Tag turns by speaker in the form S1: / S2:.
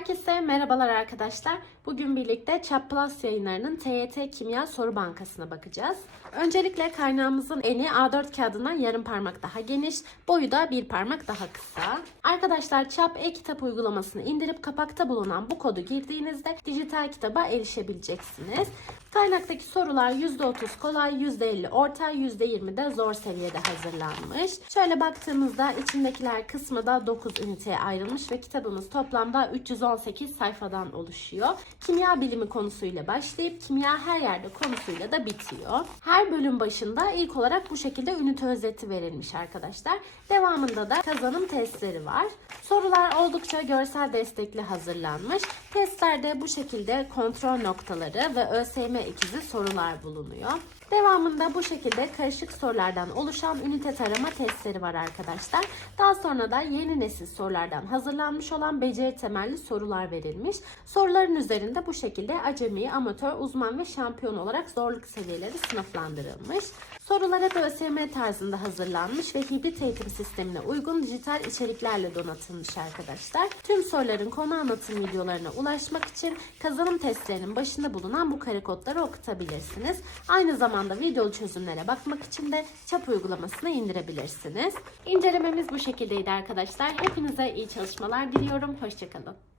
S1: Herkese merhabalar arkadaşlar. Bugün birlikte Çap Plus yayınlarının TYT Kimya Soru Bankası'na bakacağız. Öncelikle kaynağımızın eni A4 kağıdından yarım parmak daha geniş, boyu da bir parmak daha kısa. Arkadaşlar Çap e-kitap uygulamasını indirip kapakta bulunan bu kodu girdiğinizde dijital kitaba erişebileceksiniz. Kaynaktaki sorular %30 kolay, %50 orta, %20 de zor seviyede hazırlanmış. Şöyle baktığımızda içindekiler kısmı da 9 üniteye ayrılmış ve kitabımız toplamda 318 sayfadan oluşuyor. Kimya bilimi konusuyla başlayıp kimya her yerde konusuyla da bitiyor. Her bölüm başında ilk olarak bu şekilde ünite özeti verilmiş arkadaşlar. Devamında da kazanım testleri var. Sorular oldukça görsel destekli hazırlanmış. Testlerde bu şekilde kontrol noktaları ve ÖSYM ikizi sorular bulunuyor. Devamında bu şekilde karışık sorulardan oluşan ünite tarama testleri var arkadaşlar. Daha sonra da yeni nesil sorulardan hazırlanmış olan beceri temelli sorular verilmiş. Soruların üzerinde bu şekilde acemi, amatör, uzman ve şampiyon olarak zorluk seviyeleri sınıflandırılmış. Sorular hep ÖSYM tarzında hazırlanmış ve hibrit eğitim sistemine uygun dijital içeriklerle donatılmış arkadaşlar. Tüm soruların konu anlatım videolarına ulaşmak için kazanım testlerinin başında bulunan bu kare kodları okutabilirsiniz. Aynı zamanda videolu çözümlere bakmak için de çap uygulamasını indirebilirsiniz. İncelememiz bu şekildeydi arkadaşlar. Hepinize iyi çalışmalar diliyorum. Hoşçakalın.